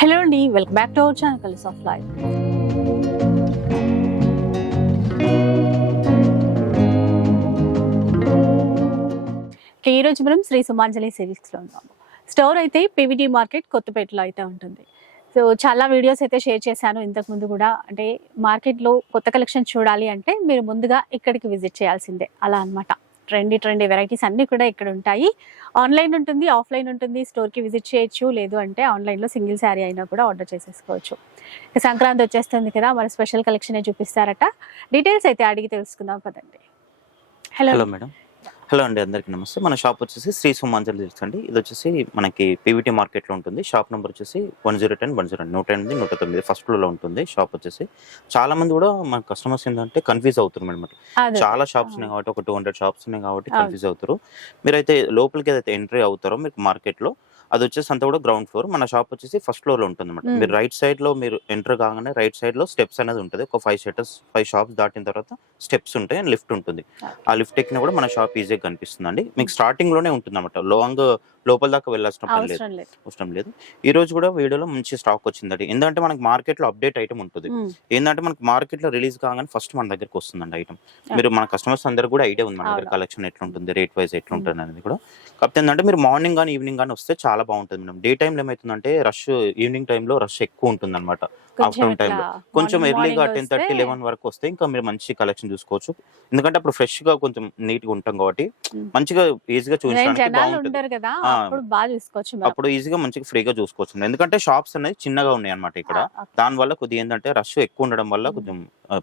Hello అండి, welcome back to our channel colours of life. ఈ రోజు మనం శ్రీ సుమాంజలి సిరీస్లో ఉన్నాము. స్టోర్ అయితే పీవీటీ మార్కెట్ కొత్తపేటలో అయితే ఉంటుంది. సో చాలా వీడియోస్ అయితే షేర్ చేశాను ఇంతకు ముందు కూడా. అంటే మార్కెట్లో కొత్త కలెక్షన్ చూడాలి అంటే మీరు ముందుగా ఇక్కడికి విజిట్ చేయాల్సిందే, అలా అనమాట. ట్రెండీ వెరైటీస్ అన్నీ కూడా ఇక్కడ ఉంటాయి. ఆన్లైన్ ఉంటుంది, ఆఫ్లైన్ ఉంటుంది. స్టోర్కి విజిట్ చేయొచ్చు, లేదు అంటే ఆన్లైన్లో సింగిల్ శారీ అయినా కూడా ఆర్డర్ చేసేసుకోవచ్చు. సంక్రాంతి వచ్చేస్తుంది కదా, మరి స్పెషల్ కలెక్షన్ చూపిస్తారట. డీటెయిల్స్ అయితే అడిగి తెలుసుకుందాం పదండి. Hello madam. హలో అండి, అందరికీ నమస్తే. మన షాప్ వచ్చేసి శ్రీ సుమాంజలి అండి. ఇది వచ్చేసి మనకి పీవీటీ మార్కెట్లో ఉంటుంది. షాప్ నెంబర్ వచ్చేసి 1010 108 109 ఫస్ట్ ఫ్లోర్లో ఉంటుంది షాప్ వచ్చేసి. చాలా మంది కూడా మన కస్టమర్స్ ఏంటంటే కన్ఫ్యూజ్ అవుతారు మేడం. చాలా షాప్స్ ఉన్నాయి కాబట్టి, ఒక 200 షాప్స్ ఉన్నాయి కాబట్టి కన్ఫ్యూజ్ అవుతారు. మీరైతే లోపలికి ఏదైతే ఎంట్రీ అవుతారో మీకు మార్కెట్లో, అది వచ్చేసి అంతా కూడా గ్రౌండ్ ఫ్లోర్. మన షాప్ వచ్చేసి ఫస్ట్ ఫ్లోర్ లో ఉంటుంది అనమాట. మీరు రైట్ సైడ్ లో మీరు ఎంటర్ కాగానే రైట్ సైడ్ లో స్టెప్స్ అనేది ఉంటుంది. ఒక 5 షాప్స్ దాటిన తర్వాత స్టెప్స్ ఉంటాయి అండ్ లిఫ్ట్ ఉంటుంది. ఆ లిఫ్ట్ ఎక్కినా కూడా మన షాప్ ఈజీగా కనిపిస్తుంది అండి. మీకు స్టార్టింగ్ లోనే ఉంటుంది అనమాట. లాంగ్ లోపల దాకా వెళ్ళాల్సిన పని లేదు, అవసరం లేదు. ఈ రోజు కూడా వీడియోలో మంచి స్టాక్ వచ్చిందండి. ఎందుకంటే మనకి మార్కెట్ లో అప్డేట్ ఐటమ్ ఉంటుంది. ఏంటంటే మనకి మార్కెట్ లో రిలీజ్ కాగానే ఫస్ట్ మన దగ్గరకు వస్తుందండి ఐటమ్. మీరు మన కస్టమర్స్ అందరూ కూడా ఐడియా ఉంది మన దగ్గర కలెక్షన్ ఎట్లుంటుంది, రేట్ వైజ్ ఎట్లుంటుంది అనేది కూడా. కాకపోతే ఏంటంటే మీరు మార్నింగ్ కానీ ఈవినింగ్ కానీ వస్తే చాలా బాగుంటుంది మేడం. డే టైంలో ఏమవుతుందంటే రష్, ఈవినింగ్ టైంలో రష్ ఎక్కువ ఉంటుంది అనమాట. ఆఫ్టర్నూన్ టైంలో కొంచెం ఎర్లీగా 10:30 11 వరకు వస్తే ఇంకా మీరు మంచి కలెక్షన్ చూసుకోవచ్చు. ఎందుకంటే అప్పుడు ఫ్రెష్ గా కొంచెం నీట్ గా ఉంటాం కాబట్టి మంచిగా ఈజీగా చూపించడానికి బాగుంటుంది. అప్పుడు ఈజీగా మంచిగా ఫ్రీగా చూసుకోవచ్చు. ఎందుకంటే షాప్స్ అనేది చిన్నగా ఉన్నాయి అనమాట ఇక్కడ. దాని వల్ల కొద్దిగా ఏంటంటే రష్ ఎక్కువ ఉండడం వల్ల కొంచెం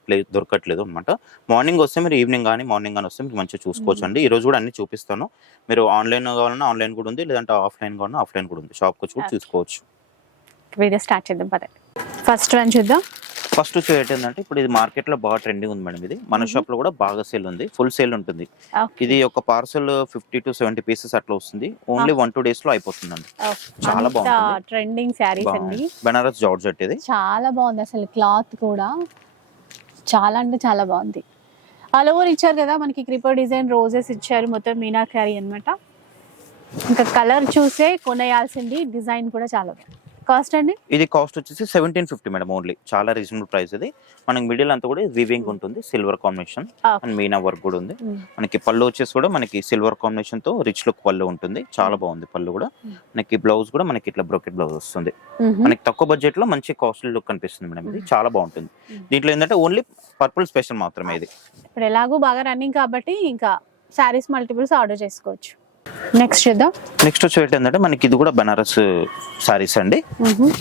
ప్లేస్ దొరకట్లేదు అనమాట. మార్నింగ్ వస్తే మీరు ఈవినింగ్ కానీ మార్నింగ్ కానీ వస్తే మీరు మంచిగా చూసుకోవచ్చు అండి. ఈ రోజు కూడా అన్ని చూపిస్తాను. మీరు ఆన్లైన్ కావాలన్నా ఆన్లైన్ కూడా ఉంది, లేదంటే ఆఫ్లైన్ కావాలన్నా ఆఫ్లైన్ కూడా ఉంది. షాప్కి వచ్చి కూడా చూసుకోవచ్చు. వీడియో స్టార్ట్ చేద్దాం పదండి. ఫస్ట్ వన్ చూద్దాం. ఫస్ట్ వచ్చేది ఏంటంటే ఇప్పుడు ఇది మార్కెట్ లో బాగా ట్రెండింగ్ ఉంది మేడం. ఇది మన షాప్ లో కూడా బాగా సేల్ ఉంది, ఫుల్ సేల్ ఉంటుంది. ఇది ఒక పార్సల్ 50 to 70 పీసెస్ అట్లా వస్తుంది. ఓన్లీ 1-2 days లో అయిపోతుందండి. చాలా బాగుంది. ట్రెండింగ్ శారీస్ అండి. బనారస్ జార్జెట్ ఇది చాలా బాగుంది. అసలు క్లాత్ కూడా చాలా అంటే చాలా బాగుంది. ఆల్ ఓవర్ ఇచ్చారు కదా మనకి, క్రీపర్ డిజైన్, రోజెస్ ఇచ్చారు, మొత్తం మీనాకారి అన్నమాట. ఇంకా కలర్ చూసే కొనేయాల్సింది. డిజైన్ కూడా చాలా బాగుంది. కాస్ట్ అండి? ఇది కాస్ట్ వచ్చేసి 1750 మేడం. ఓన్లీ చాలా రీజనబుల్ ప్రైస్. ఇది మనకి మిడిల్ అంతా కూడా వివింగ్ ఉంటుంది, silver combination and Meena work కూడా ఉంది. మనకి పళ్ళు వచ్చేసి కూడా మనకి సిల్వర్ కాంబినేషన్ తో రిచ్ లుక్ పళ్ళు ఉంటుంది. చాలా బాగుంది పళ్ళు కూడా. మనకి బ్లౌజ్ కూడా మనకి ఇట్లా బ్రోకెట్ బ్లౌజ్ వస్తుంది. మనకి తక్కువ బడ్జెట్ లో మంచి కాస్ట్లీ లుక్ కనిపిస్తుంది మేడం. ఇది చాలా బాగుంటుంది. దీంట్లో ఏంటంటే ఓన్లీ పర్పుల్ స్పెషల్ మాత్రమే. ఇది ఇప్పుడు ఎలాగో బాగా రన్నింగ్ కాబట్టి ఇంకా శారీస్ మల్టిపుల్స్ ఆర్డర్ చేసుకోవచ్చు. నెక్స్ట్ చూద్దాం. నెక్స్ట్ వచ్చేటి ఏంటంటే మనకి ఇది కూడా బనారస్ సారీస్ అండి.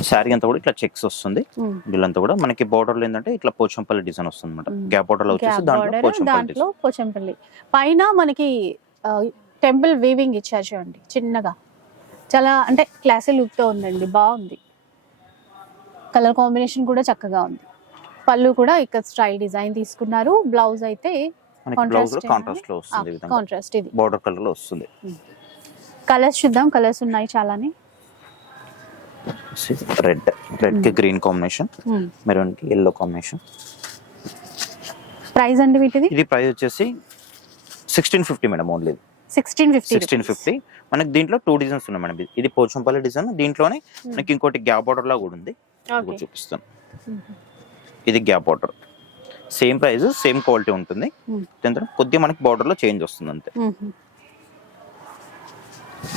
శారీ అంతా కూడా ఇట్లా చెక్స్ వస్తుంది. వీళ్ళంతా కూడా మనకి బోర్డర్ లో ఏంటంటే ఇట్లా పోచంపల్లి డిజైన్ వస్తుంది అనమాట. గ్యాప్ బోర్డర్ లో వచ్చేసి దాంట్లో పోచంపల్లి పైన మనకి టెంపుల్ వీవింగ్ ఇచ్చారు చూడండి చిన్నగా. చాలా అంటే క్లాసీ లుక్ తో ఉందండి, బాగుంది. కలర్ కాంబినేషన్ కూడా చక్కగా ఉంది. పళ్ళు కూడా ఇక్కడ స్టైల్ డిజైన్ తీసుకున్నారు. బ్లౌజ్ అయితే కాంట్రాస్ట్ లో వస్తుంది. కాంట్రాస్ట్ ఇది బోర్డర్ కలర్ లో వస్తుంది. కలర్స్ చూద్దాం. కలర్స్ ఉన్నాయి చాలానే. రెడ్ కి గ్రీన్ కాంబినేషన్, మెరూన్ కి yellow కాంబినేషన్. ప్రైస్ అండి వీటిది? ఇది ప్రైస్ వచ్చేసి 1650 మేడం. ఓన్లీ 1650. మనకి దీంట్లో 2 డిజైన్స్ ఉన్నాయి మేడం. ఇది పోచంపల్లి డిజైన్, దీంట్లోనే మనకి ఇంకోటి గ్యాప్ బోర్డర్ లా కూడా ఉంది. చూపిస్తాను. ఇది gap border, same price same quality ఉంటుంది. కొద్దిగా మనకి బార్డర్ లో చేంజ్ వస్తుంది అంతే.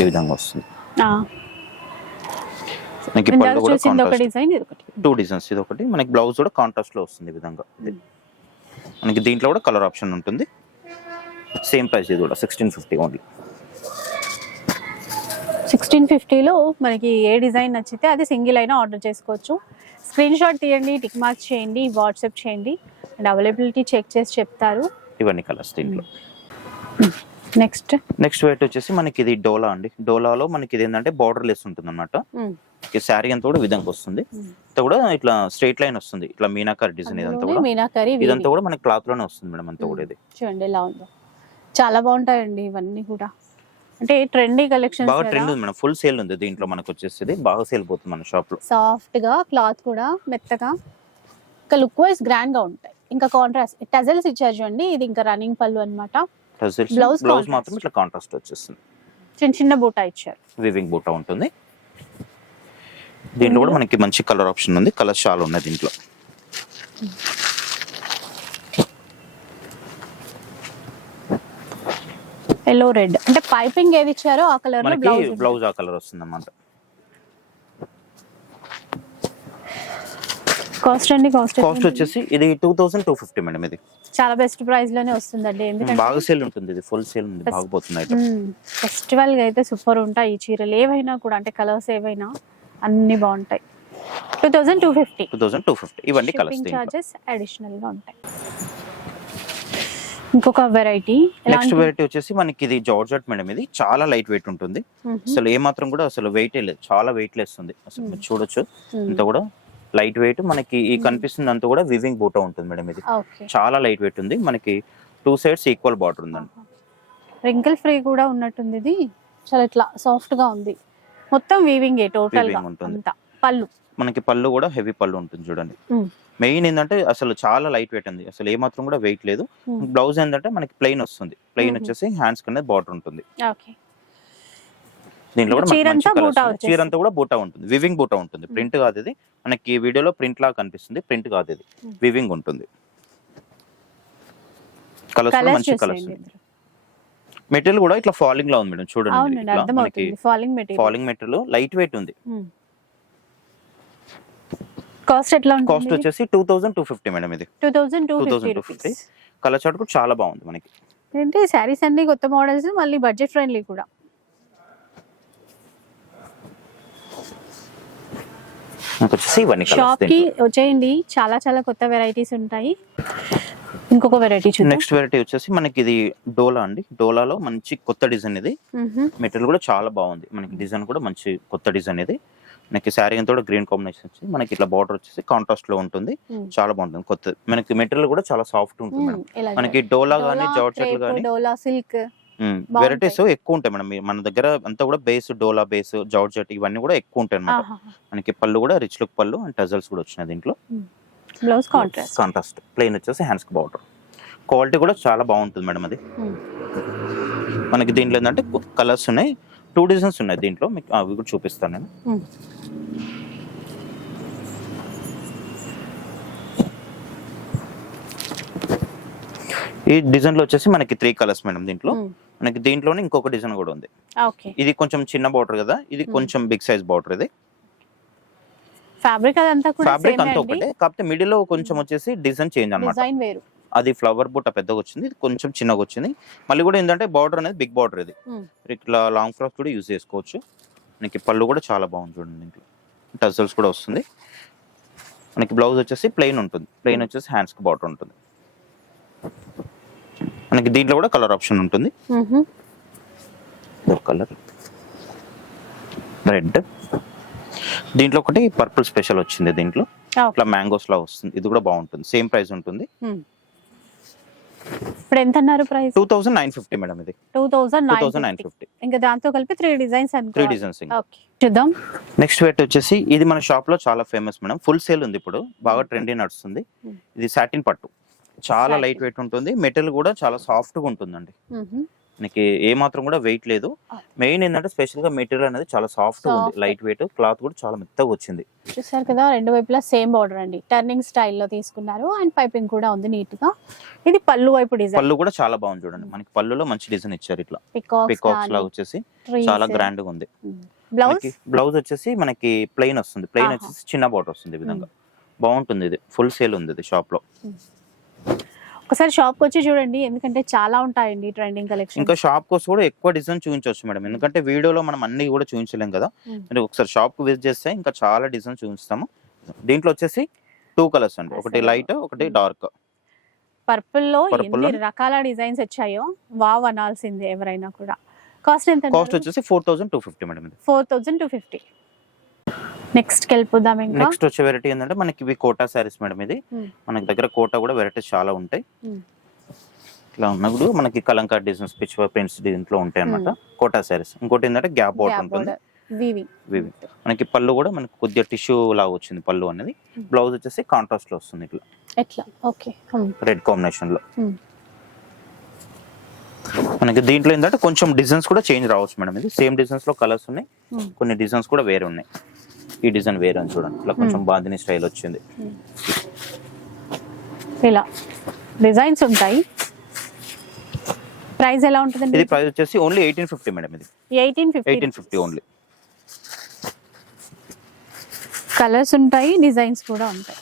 ఈ విధంగా వస్తుంది. మనకి పళ్ళు కూడా కాంట్రాస్ట్, 2 డిజైన్స్. ఇది ఒకటి మనకి బ్లౌజ్ కూడా కాంట్రాస్ట్ లో వస్తుంది. ఈ విధంగా మనకి దీంట్లో కూడా కలర్ ఆప్షన్ ఉంటుంది. సేమ్ ప్రైస్ ఇది కూడా 1650 ఓన్లీ. 1650లో మనకి ఏ డిజైన్ నచ్చితే అది సింగిల్ అయినా ఆర్డర్ చేసుకోవచ్చు. స్క్రీన్ షాట్ తీయండి, టిక్ మార్క్ చేయండి, వాట్సాప్ చేయండి అండ్ అవైలబిలిటీ చెక్ చేసి చెప్తారు. ఇవన్నీ కలర్స్ దీంట్లో. నెక్స్ట్ వెయిట్ వచ్చేసి మనకి ఇది డోలా అండి. డోలాలో మనకి ఇది ఏంటంటే బార్డర్ లెస్ ఉంటుంది అనమాట. శారీ అంతా కూడా విధంగా వస్తుంది. అంతా కూడా ఇట్లా స్ట్రైట్ లైన్ వస్తుంది. ఇట్లా మీనాకారి డిజైన్ ఇదంతా కూడా మనకి క్లాత్ లోనే వస్తుంది మేడం. అంతా కూడా ఇది చూడండి ఎలా ఉందో. చాలా బాగుంటాయండి ఇవన్నీ కూడా. అంటే ట్రెండీ కలెక్షన్ బాగా ట్రెండ్ ఉంది మేడం. ఫుల్ సేల్ ఉంది దీంట్లో. మనకు వచ్చేసి బాగా సేల్ పోతుంది మన షాప్ లో. సాఫ్ట్ గా క్లాత్ కూడా మెత్తగా, ఇంకా లుక్ వైజ్ గ్రాండ్ గా ఉంటాయి. ఇంకా కాంట్రాస్ట్ టజల్స్ ఇచ్చారు చూడండి. ఇది ఇంకా రన్నింగ్ పళ్ళు అన్నమాట. బ్లౌజ్ మాత్రం ఇట్లా కాంట్రాస్ట్ వచ్చేస్తుంది. చిన్న చిన్న బూటా ఇచ్చారు. వివింగ్ బూటా ఉంటుంది. దీంట్లో కూడా మనకి మంచి కలర్ ఆప్షన్ ఉంది, కలర్స్ చాలా ఉన్నాయి దీంట్లో. ఎల్లో రెడ్ అంటే పైపింగ్ ఏది ఇచ్చారో ఆ కలర్ లో మనకి బ్లౌజ్ ఆ కలర్ వస్తుంది అన్నమాట. కాస్ట్ అండి, కాస్ట్ వచ్చేసి ఇది 2250 మేడం. ఇది చాలా బెస్ట్ ప్రైస్ లోనే వస్తుందండి, ఎందుకంటే బాగా సేల్ ఉంటుంది, ఇది ఫుల్ సేల్ ఉంది, బాగుపోతుంది ఐటమ్. ఫెస్టివల్ గా అయితే సూపర్ ఉంటాయి ఈ చీరలు ఏవైనా కూడా, అంటే కలర్స్ ఏవైనా అన్ని బాగుంటాయి. 2250 ఇవన్నీ కలర్స్. చార్జెస్ అడిషనల్ గా ఉంటాయి. ఇంకొక వెరైటీ, నెక్స్ట్ వెరైటీ వచ్చేసి మనకి ఇది జార్జెట్ మేడం. ఇది చాలా లైట్ వెయిట్ ఉంటుంది, అసలు ఏ మాత్రం కూడా అసలు వెయిట్ లేదు, చాలా వెయిట్ లెస్ ఉంది అసలు. మీరు చూడొచ్చు ఇంత కూడా లైట్ వెయిట్. మనకి ఈ కనిపిస్తుంది అంతా కూడా వివింగ్ బూటా ఉంటుంది మేడం. ఇది చాలా లైట్ వెయిట్ ఉంది, మనకి 2 సైడ్స్ ఈక్వల్ బార్డర్ ఉందండి. రింకిల్ ఫ్రీ కూడా ఉన్నట్టుంది, ఇది చాలా ఇట్లా సాఫ్ట్ గా ఉంది, మొత్తం వీవింగ్ టోటల్ గా ఉంటుంది. పళ్ళు మనకి పళ్ళు కూడా హెవీ పళ్ళు ఉంటుంది చూడండి. మెయిన్ ఏంటంటే అసలు చాలా లైట్ వెయిట్ ఉంది, అసలు ఏ మాత్రం కూడా వెయిట్ లేదు. బ్లౌజ్ ఏంటంటే మనకి ప్లెయిన్ వస్తుంది, ప్లెయిన్ వచ్చేసి హ్యాండ్స్ కింద బార్డర్ ఉంటుంది. దీంట్లో కూడా చీర అంతా కూడా బూటా ఉంటుంది, వివింగ్ బూటా ఉంటుంది, ప్రింట్ కాదు ఇది. మనకి వీడియోలో ప్రింట్ లాగా కనిపిస్తుంది, ప్రింట్ కాదు ఇది, వివింగ్ ఉంటుంది. కలర్స్ మంచి కలర్స్. మెటీరియల్ కూడా ఇట్లా ఫాలింగ్ లా ఉంది మేడం, చూడండి. మనకి ఫాలింగ్ మెటీరియల్ లైట్ వెయిట్ ఉంది. కాస్ట్ ఎట్లా ఉంటుంది? కాస్ట్ వచ్చేసి 2250 మేడం. ఇది 2250. కలర్ చార్ట్ కూడా చాలా బాగుంది మనకి. ఏంటి సారీస్ అన్ని కొత్త మోడల్స్, మళ్ళీ బడ్జెట్ ఫ్రెండ్లీ కూడా. షాప్ కి వచ్చేయండి, చాలా చాలా కొత్త వెరైటీస్ ఉంటాయి. ఇంకొక వెరైటీ చూద్దాం. నెక్స్ట్ వెరైటీ వచ్చేసి మనకి ఇది డోలా అండి. డోలాలో మంచి కొత్త డిజైన్ ఇది. మెటీరియల్ కూడా చాలా బాగుంది, మనకి డిజైన్ కూడా మంచి కొత్త డిజైన్ ఇది. మనకి శారీ అంతా కూడా గ్రీన్ కాంబినేషన్ వచ్చి మనకి ఇట్లా బార్డర్ వచ్చేసి కాంట్రాస్ట్ లో ఉంటుంది, చాలా బాగుంటుంది. కొత్త మనకి మెటీరియల్ కూడా చాలా సాఫ్ట్ ఉంటుంది మేడం. మనకి డోలా గానీ జార్జెట్ గానీ డోలా సిల్క్ వెరైటీస్ ఎక్కువ ఉంటాయి మేడం. మన దగ్గర అంతా కూడా బేస్ డోలా, బేస్ జార్జెట్ ఇవన్నీ కూడా ఎక్కువ ఉంటాయి అన్నమాట. మనకి పళ్ళు కూడా రిచ్ లుక్ పళ్ళు అండ్ టజల్స్ కూడా వచ్చినాయి దీంట్లో. బ్లౌజ్ కాంట్రాస్ట్, ప్లెయిన్ వచ్చేసి హ్యాండ్స్ కి బార్డర్. క్వాలిటీ కూడా చాలా బాగుంటుంది మేడం. అది మనకి దీంట్లో ఏంటంటే కలర్స్ ఉన్నాయి, 2 డిజైన్స్ ఉన్నాయి దీంట్లో, మీకు అవి కూడా చూపిస్తాను నేను. ఈ డిజైన్ లో వచ్చేసి మనకి 3 కలర్స్ మేడం. దీంట్లో మనకి దీంట్లోనే ఇంకొక డిజైన్ కూడా ఉంది. ఇది కొంచెం చిన్న బార్డర్ కదా, ఇది కొంచెం బిగ్ సైజ్ బార్డర్. ఇది ఫ్యాబ్రిక్ అంతా ఒకటే, కాకపోతే మిడిల్ లో కొంచెం వచ్చేసి డిజైన్ చేంజ్ అన్నమాట. అది ఫ్లవర్ బూట పెద్దగా వచ్చింది, ఇది కొంచెం చిన్నగా వచ్చింది. మళ్ళీ కూడా ఏంటంటే బార్డర్ అనేది బిగ్ బార్డర్. ఇది ఇట్లా లాంగ్ ఫ్రాక్ కూడా యూజ్ చేసుకోవచ్చు. మనకి పళ్ళు కూడా చాలా బాగుంది చూడండి, దీంట్లో టజల్స్ కూడా వస్తుంది. మనకి బ్లౌజ్ వచ్చేసి ప్లెయిన్ ఉంటుంది, ప్లెయిన్ వచ్చేసి హ్యాండ్స్ కి బార్డర్ ఉంటుంది. మనకి దీంట్లో కూడా కలర్ ఆప్షన్ ఉంటుంది. కలర్ రెడ్, దీంట్లో ఒకటి పర్పుల్ స్పెషల్ వచ్చింది. దీంట్లో ఇట్లా మ్యాంగోస్ లా వస్తుంది, ఇది కూడా బాగుంటుంది. సేమ్ ప్రైస్ ఉంటుంది. ఇప్పుడు ఎంత అన్నారు ప్రైస్? 2950 మేడం. ఇది 2950. ఇంకా దాంతో కలిపి 3 డిజైన్స్ అనుకో. 3 డిజైన్స్. ఓకే, చూద్దాం. నెక్స్ట్ వెరైటీ వచ్చేసి ఇది మన షాప్ లో చాలా ఫేమస్ మేడం, ఫుల్ సేల్ ఉంది ఇప్పుడు, బాగా ట్రెండీ నడుస్తుంది. ఇది సాటిన్ పట్టు, చాలా లైట్ వెయిట్ ఉంటుంది, మెటీరియల్ కూడా చాలా సాఫ్ట్ గా ఉంటుందండి. మనకి ఏ మాత్రం కూడా వెయిట్ లేదు. మెయిన్ ఏంటంటే స్పెషల్ గా మెటీరియల్ అనేది చాలా సాఫ్ట్ గా ఉంది, లైట్ వెయిట్, క్లాత్ కూడా చాలా మెత్తగా వచ్చింది. చూసారు కదా, రెండు వైపులా సేమ్ బార్డర్ అండి, టర్నింగ్ స్టైల్లో తీసుకున్నారు అండ్ పైపింగ్ కూడా ఉంది నీట్ గా. ఇది పళ్ళు వైపు డిజైన్, పళ్ళు కూడా చాలా బాగుంది చూడండి. మనకి పళ్ళులో మంచి డిజైన్ ఇచ్చారు, ఇట్లా పికాక్స్ లాగా వచ్చేసి చాలా గ్రాండ్ గా ఉంది. బ్లౌజ్ వచ్చేసి మనకి ప్లెయిన్ వస్తుంది, ప్లెయిన్ వచ్చేసి చిన్న బార్డర్ వస్తుంది. ఈ విధంగా బాగుంటుంది. ఇది ఫుల్ సేల్ ఉంది ఇది షాప్ లో. ఒకసారి షాప్ వచ్చి చూడండి, ఎందుకంటే చాలా ఉంటాయండి ట్రెండింగ్ కలెక్షన్. ఇంకా షాప్ కోసం కూడా ఎక్కువ డిజైన్ చూపించవచ్చు మేడం, ఎందుకంటే వీడియోలో మనం అన్ని కూడా చూపించలేం కదా. మీరు ఒకసారి షాప్ కు విజిట్ చేస్తే ఇంకా చాలా డిజైన్ చూపిస్తాము. దీంట్లో వచ్చేసి 2 కలర్స్ అండి, ఒకటి లైట్, ఒకటి డార్క్. పర్పుల్ లో ఎన్ని రకాల డిజైన్స్ వచ్చాయో వావ్ అనాల్సిందే ఎవరైనా కూడా. కాస్ట్ ఎంత? కాస్ట్ వచ్చేసి 4250 మేడం. 4250. నెక్స్ట్ వెళ్ళిపోదాం. ఇంకా నెక్స్ట్ వచ్చే వెరైటీ ఏంటంటే మనకి ఇవి కోటా సారీస్ మేడం. ఇది మనకి దగ్గర కోటా కూడా వెరైటీస్ చాలా ఉంటాయి. ఇట్లా ఉన్నప్పుడు మనకి కలంకారీ డిజైన్స్, పిచ్ ప్రింట్స్ దీంట్లో ఉంటాయి అన్నమాట కోటా సారీస్. ఇంకోటి ఏంటంటే గ్యాప్ బార్డర్ ఉంటుంది, మనకి పళ్ళు కూడా మనకి కొద్దిగా టిష్యూ లాగా వచ్చింది పళ్ళు అనేది. బ్లౌజ్ వచ్చేసి కాంట్రాస్ట్ లో వస్తుంది, ఇట్లా రెడ్ కాంబినేషన్ లో. మనకి దీంట్లో ఏంటంటే కొంచెం డిజైన్స్ కూడా చేంజ్ రావచ్చు మేడం. ఇది సేమ్ డిజైన్స్ లో కలర్స్ ఉన్నాయి, కొన్ని డిజైన్స్ కూడా వేరే ఉన్నాయి. ఈ డిజైన్ వేరే ఉంది చూడండి, ఇట్లా కొంచెం బాందిని స్టైల్ వచ్చింది. ఇలా డిజైన్స్ ఉంటాయి. ప్రైస్ ఎలా ఉంటుందండి? ఇది ప్రైస్ వచ్చేసి ఓన్లీ 1850 మేడం. ఇది 1850 ఓన్లీ. కలర్స్ ఉంటాయి, డిజైన్స్ కూడా ఉంటాయి.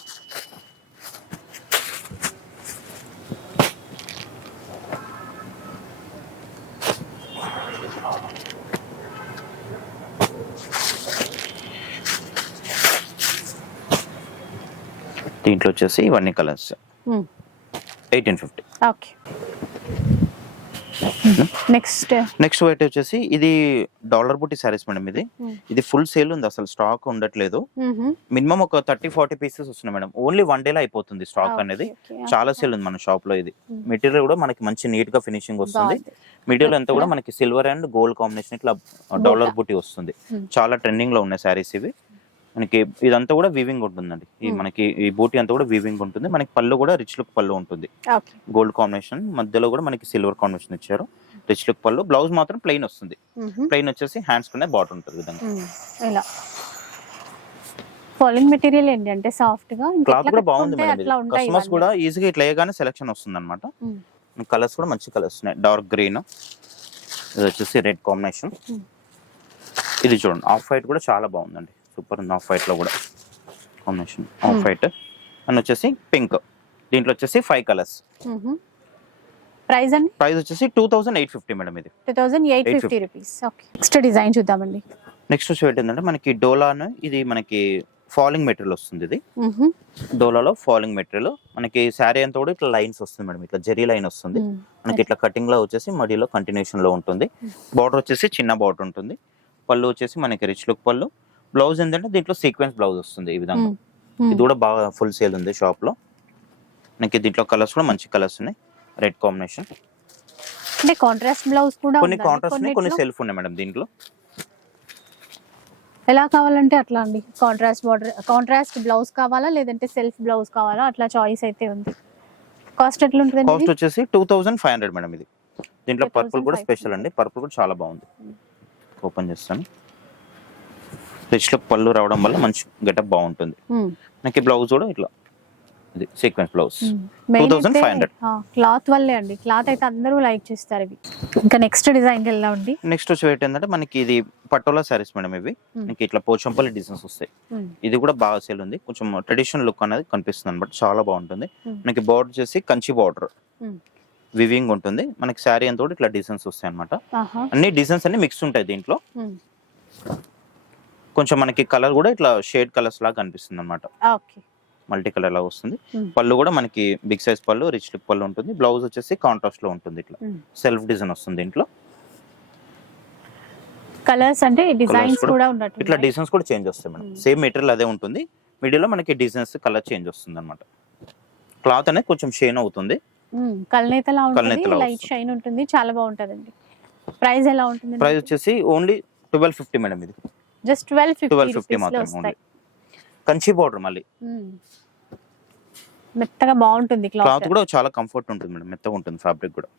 దీంట్లో వచ్చేసి ఇవన్నీ కలర్స్ 1850. ఓకే. నెక్స్ట్ వైట్ వచ్చేసి ఇది డాలర్ బుట్టి సారీస్ మేడం. ఇది ఫుల్ సేల్ ఉంది, అసలు స్టాక్ ఉండట్లేదు. మినిమం ఒక 30-40 పీసెస్ వస్తున్నాయి మేడం. ఓన్లీ 1 డేలో అయిపోతుంది స్టాక్ అనేది. చాలా సేల్ ఉంది మన షాప్ లో. ఇది మెటీరియల్ కూడా మనకి మంచి నీట్ గా ఫినిషింగ్ వస్తుంది. మెటీరియల్ అంతా కూడా మనకి సిల్వర్ అండ్ గోల్డ్ కాంబినేషన్ ఇట్లా డాలర్ బుట్టి వస్తుంది. చాలా ట్రెండింగ్ లో ఉన్నాయి సారీస్ ఇవి. మనకి ఇదంతా కూడా వీవింగ్ ఉంటుందండి. ఈ మనకి ఈ బూటీ అంతా కూడా వీవింగ్ ఉంటుంది. మనకి పళ్ళు కూడా రిచ్ లుక్ పళ్ళు ఉంటుంది, గోల్డ్ కాంబినేషన్, మధ్యలో కూడా మనకి సిల్వర్ కాంబినేషన్ ఇచ్చారు. రిచ్ లుక్ పళ్ళు. బ్లౌజ్ మాత్రం ప్లెయిన్ వస్తుంది. ప్లెయిన్ వచ్చేసి హ్యాండ్స్ పైన బార్డర్ ఉంటుంది విధంగా. ఇలా ఫాలింగ్ మెటీరియల్ ఏంటి అంటే సాఫ్ట్ గా, క్లాత్ కూడా బాగుంది మేడం. కస్టమర్స్ కూడా ఈజీగా ఇట్లా వేయగానే సెలెక్షన్ వస్తుంది అనమాట. కలర్స్ కూడా మంచి కలర్స్ ఉన్నాయి. డార్క్ గ్రీన్, ఇది వచ్చేసి రెడ్ కాంబినేషన్. ఇది చూడండి ఆఫ్ వైట్ కూడా చాలా బాగుందండి, సూపర్ ఉంది. ఆఫ్ వైట్ లో కూడా కాంబినేషన్ ఆఫ్ వైట్ అండ్ వచ్చేసి పింక్. దీంట్లో వచ్చేసి 5 కలర్స్. ప్రైస్ అండి? ప్రైస్ వచ్చేసి 2850 మేడం. ఇది 2850 రూపీస్. ఓకే. నెక్స్ట్ డిజైన్ చూద్దామండి. నెక్స్ట్ వచ్చి ఏంటంటే మనకి డోలాను, ఇది మనకి ఫాలింగ్ మెటీరియల్ వస్తుంది. ఇది డోలాలో ఫాలింగ్ మెటీరియల్. మనకి శారీ అంతా కూడా ఇట్లా లైన్స్ వస్తుంది మేడం, ఇట్లా జెరీ లైన్ వస్తుంది మనకి. ఇట్లా కటింగ్ లో వచ్చేసి మడిలో కంటిన్యూషన్ లో ఉంటుంది. బార్డర్ వచ్చేసి చిన్న బార్డర్ ఉంటుంది. పళ్ళు వచ్చేసి మనకి రిచ్ లుక్ పళ్ళు. బ్లౌజ్ ఏంటంటే దీంట్లో సీక్వెన్స్ బ్లౌజ్ వస్తుంది ఈ విధంగా. ఇది కూడా బాగా ఫుల్ సేల్ ఉంది షాప్ లో. మనకి దీంట్లో కలర్స్ కూడా మంచి కలర్స్ ఉన్నాయి. రెడ్ కాంబినేషన్ అంటే కాంట్రాస్ట్ బ్లౌజ్ కూడా కొన్ని కాంట్రాస్ట్ ఉన్నాయి, కొన్ని సెల్ఫ్ ఉన్నాయి మేడం. దీంట్లో ఎలా కావాలంటే అట్లా అండి. కాంట్రాస్ట్ బార్డర్, కాంట్రాస్ట్ బ్లౌజ్ కావాలా లేదంటే సెల్ఫ్ బ్లౌజ్ కావాలా, అట్లా చాయిస్ అయితే ఉంది. కాస్ట్ ఎట్లా ఉంటుంది? కాస్ట్ వచ్చేసి 2500 మేడం. ఇది దీంట్లో పర్పుల్ కూడా స్పెషల్ అండి. పర్పుల్ కూడా చాలా బాగుంది. ఓపెన్ చేస్తాను. రిచ్ లుక్ పళ్ళు రావడం వల్ల మంచి గెటప్ బాగుంటుంది. మనకి బ్లౌజ్ కూడా ఇట్లా ఇది సీక్వెన్స్ బ్లౌజ్. 2500. క్లాత్ వల్లే అండి. క్లాత్ అయితే అందరూ లైక్ చేస్తారు ఇవి. ఇంకా నెక్స్ట్ డిజైన్ వెళ్దాం అండి. నెక్స్ట్ వచ్చి ఏంటంటే మనకి ఇది పటోలా సారీస్ మేడం. ఇవి మనకి ఇట్లా పోచంపల్లి డిజైన్స్ వస్తాయి. ఇది కూడా బాగా సేల్ ఉంది. కొంచెం ట్రెడిషనల్ లుక్ అనేది కనిపిస్తుంది అనమాట. చాలా బాగుంటుంది. మనకి బార్డర్ వచ్చేసి కంచి బార్డర్ వివింగ్ ఉంటుంది. మనకి శారీ అంతా కూడా ఇట్లా డిజైన్స్ వస్తాయి అనమాట. అన్ని డిజైన్స్ అన్ని మిక్స్ ఉంటాయి దీంట్లో. కొంచెం మనకి కలర్ కూడా ఇట్లా షేడ్ కలర్స్ లాగా కనిపిస్తుంది అనమాట. మల్టీ కలర్ లాగా వస్తుంది. పళ్ళు కూడా మనకి బిగ్ సైజ్ పళ్ళు, రిచ్ లుక్ పళ్ళు ఉంటుంది. బ్లౌజ్ వచ్చేసి కాంట్రాస్ట్ లో ఉంటుంది. ఇట్లా సెల్ఫ్ డిజైన్ వస్తుంది దీంట్లో. కలర్స్ అంటే డిజైన్స్ కూడా ఉన్నట్టు ఇట్లా డిజైన్స్ కూడా చేంజ్ వస్తాయి మేడం. సేమ్ మెటీరియల్ అదే ఉంటుంది. మిడిల్ లో మనకి డిజైన్స్ కలర్ చేంజ్ వస్తుంది అనమాట. క్లాత్ అనేది కొంచెం షైన్ అవుతుంది. కల్నేతలా ఉంటుంది, లైట్ షైన్ ఉంటుంది. చాలా బాగుంటదండి. ప్రైస్ ఎలా ఉంటుంది? ప్రైస్ వచ్చేసి ఓన్లీ 1250 మేడం. ఇది జస్ట్ 1250 మాత్రమే. కంచి బార్డర్ మళ్ళీ మెత్తగా బాగుంటుంది. క్లాత్ కూడా చాలా కంఫర్ట్ ఉంటుంది మేడం. మెత్తగా ఉంటుంది ఫ్యాబ్రిక్ కూడా.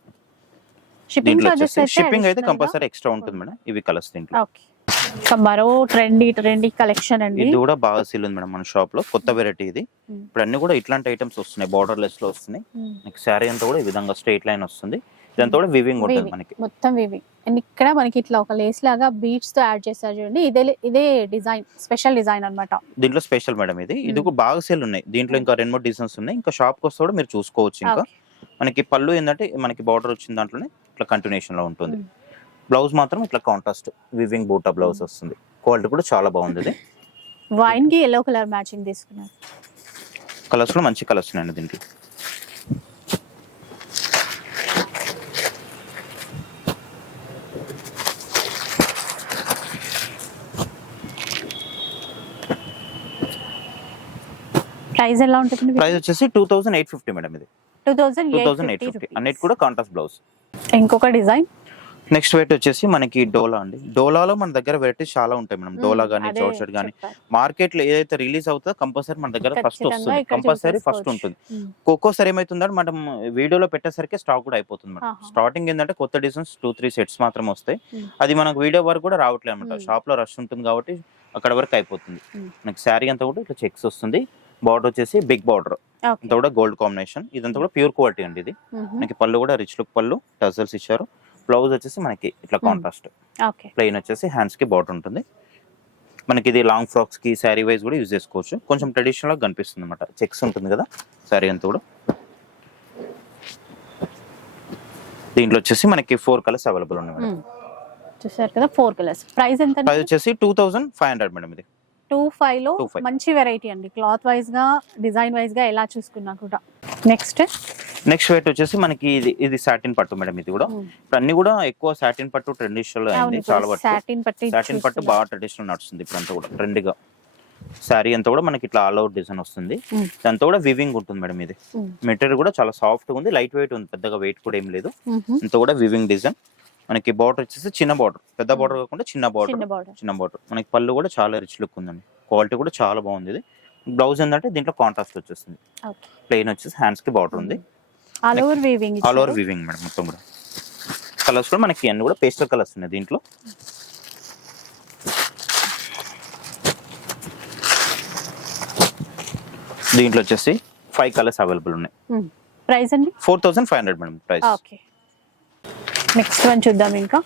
షిప్పింగ్ అయితే కంపల్సరీ ఎక్స్ట్రా ఉంటుంది మేడం. ఇవి కలర్స్ దీంట్లో. మరో ట్రెండీ కలెక్షన్ అండి. ఇది కూడా బాగా సేల్ ఉంది మేడం మన షాప్ లో. కొత్త వెరైటీ ఇది. ఇప్పుడు అన్ని కూడా ఇట్లాంటి ఐటమ్స్ వస్తున్నాయి. బార్డర్ లెస్ లో వస్తున్నాయి. మీకు శారీ అంతా కూడా ఈ విధంగా స్ట్రైట్ లైన్ వస్తుంది. ఇదంతా కూడా వివింగ్ ఉంటుంది మనకి. మొత్తం వివింగ్. అండ్ ఇక్కడ మనకి ఇట్లా ఒక లేస్ లాగా బీడ్స్ తో యాడ్ చేస్తారు చూడండి. ఇదే డిజైన్, స్పెషల్ డిజైన్ అన్నమాట. దీంట్లో స్పెషల్ మేడం. ఇది కూడా బాగా సేల్ ఉన్నాయి. దీంట్లో ఇంకా 2-3 డిజైన్స్ ఉన్నాయి. ఇంకా షాప్ కి వస్తే కూడా మీరు చూసుకోవచ్చు. ఇంకా మనకి పళ్ళు ఏంటంటే మనకి బార్డర్ వచ్చిన దాంట్లోనే ఇట్లా కంటిన్యూషన్ లో ఉంటుంది. బ్లౌజ్ మాత్రం ఇట్లా కాంట్రాస్ట్ వివింగ్ బూటా బ్లౌజ్ వస్తుంది. క్వాలిటీ కూడా చాలా బాగుంది. ఇది వైన్ కి yellow కలర్ మ్యాచింగ్ తీసుకున్నారు. కలర్స్ కూడా మంచి కలర్స్ ఉన్నాయి దీంట్లో. ప్రైస్ ఎలా ఉంటుంది? ప్రైస్ వచ్చేసి 2850 మేడం. ఇది 2850. అన్నిటి కూడా కాంట్రాస్ట్ బ్లౌజ్. ఇంకొక డిజైన్. నెక్స్ట్ వెరైటీ వచ్చేసి మనకి డోలా అండి. డోలాలో మన దగ్గర వెరైటీస్ చాలా ఉంటాయి మేడం. డోలా గానీ, జోర్షెట్ గానీ మార్కెట్ లో ఏదైతే రిలీజ్ అవుతుందో కంపల్సరీ మన దగ్గర ఫస్ట్ వస్తుంది. కంపల్సరీ ఫస్ట్ ఉంటుంది. ఒక్కోసారి ఏమైతుందంటే మనం వీడియోలో పెట్టేసరికి స్టాక్ కూడా అయిపోతుంది మేడం. స్టార్టింగ్ ఏంటంటే కొత్త డిజైన్స్ 2-3 సెట్స్ మాత్రం వస్తాయి. అది మనకు వీడియో వరకు కూడా రావట్లేదు అనమాట. షాప్ లో రష్ ఉంటుంది కాబట్టి అక్కడ వరకు అయిపోతుంది. Hmm. మనకి శారీ అంతా కూడా ఇట్లా చెక్స్ వస్తుంది. బార్డర్ వచ్చేసి బిగ్ బార్డర్, ఓకే. అంతా కూడా గోల్డ్ కాంబినేషన్. ఇదంతా కూడా ప్యూర్ క్వాలిటీ అండి. ఇది మనకి పళ్ళు కూడా రిచ్ లుక్ పళ్ళు, టజల్స్ ఇచ్చారు. బ్లౌజ్ వచ్చేసి మనకి ఇట్లా కాంట్రాస్ట్, ఓకే. ప్లెయిన్ వచ్చేసి హ్యాండ్స్ కి బార్డర్ ఉంటుంది. మనకి ఇది లాంగ్ ఫ్రాక్స్ కి శారీ వైజ్ కూడా యూజ్ చేసుకోవచ్చు. కొంచెం ట్రెడిషనల్ గా కనిపిస్తుంది అనమాట. చెక్స్ ఉంటుంది కదా శారీ అంతా కూడా. దీంట్లో వచ్చేసి మనకి 4 కలర్స్ అవైలబుల్ ఉన్నాయి మేడం. చూసారు కదా 4 కలర్స్. ప్రైస్ ఎంత? ప్రైస్ వచ్చేసి 2500 మేడం. ఇది 25 లో 25. మంచి వెరైటీ అండి. క్లాత్ వైజ్ గా, డిజైన్ వైజ్ గా ఎలా చూసుకున్నా కూడా. నెక్స్ట్ వెయిట్ వచ్చేసి మనకి ఇది సాటిన్ పట్టు మేడం. ఇది కూడా ఇప్పుడు అన్ని కూడా ఎక్కువ సాటిన్ పట్టు ట్రెడిషనల్ అయింది. చాలా వరకు సాటిన్ పట్టు బాగా ట్రెడిషనల్ నడుస్తుంది ఇప్పుడు అంతా కూడా ట్రెండ్ గా. శారీ అంతా కూడా మనకి ఇట్లా ఆల్ అవుట్ డిజైన్ వస్తుంది. దాంతో కూడా వివింగ్ ఉంటుంది మేడం. ఇది మెటీరియల్ కూడా చాలా సాఫ్ట్ గా ఉంది, లైట్ వెయిట్ ఉంది, పెద్దగా వెయిట్ కూడా ఏం లేదు. అంతా కూడా వివింగ్ డిజైన్. మనకి బార్డర్ వచ్చేసి చిన్న బార్డర్, పెద్ద బార్డర్ కాకుండా చిన్న బార్డర్. మనకి పళ్ళు కూడా చాలా రిచ్ లుక్ ఉందండి. క్వాలిటీ కూడా చాలా బాగుంది. ఇది బ్లౌజ్ ఏంటంటే దీంట్లో కాంట్రాస్ట్ వచ్చేస్తుంది. ప్లెయిన్ వచ్చేసి హ్యాండ్స్ కి బార్డర్ ఉంది. ఆల్ ఓవర్ వీవింగ్ మేడం మొత్తం కూడా. కలర్స్ కూడా మనకి అన్ని కూడా పేస్టల్ కలర్స్ ఉన్నాయి దీంట్లో. దీంట్లో వచ్చేసి 5 కలర్స్ అవైలబుల్ ఉన్నాయి. ప్రైస్ అండి 4500 madam price. Okay. Next one చూద్దాం. ఇంకా